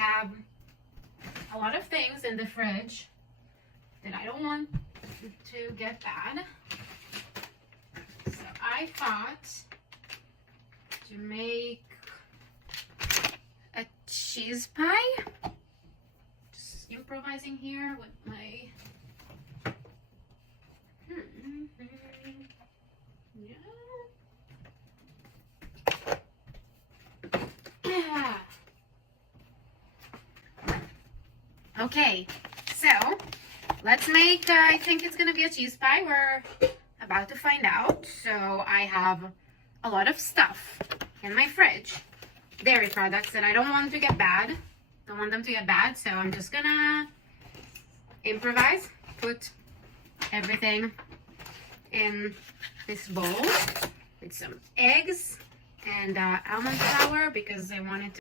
have a lot of things in the fridge that I don't want to get bad. So I thought to make a cheese pie. Just improvising here with my yeah. Okay, so let's make, I think it's gonna be a cheese pie. We're about to find out. So I have a lot of stuff in my fridge, dairy products that I don't want to get bad. Don't want them to get bad, so I'm just gonna improvise, put everything in this bowl with some eggs and almond flour because I wanted to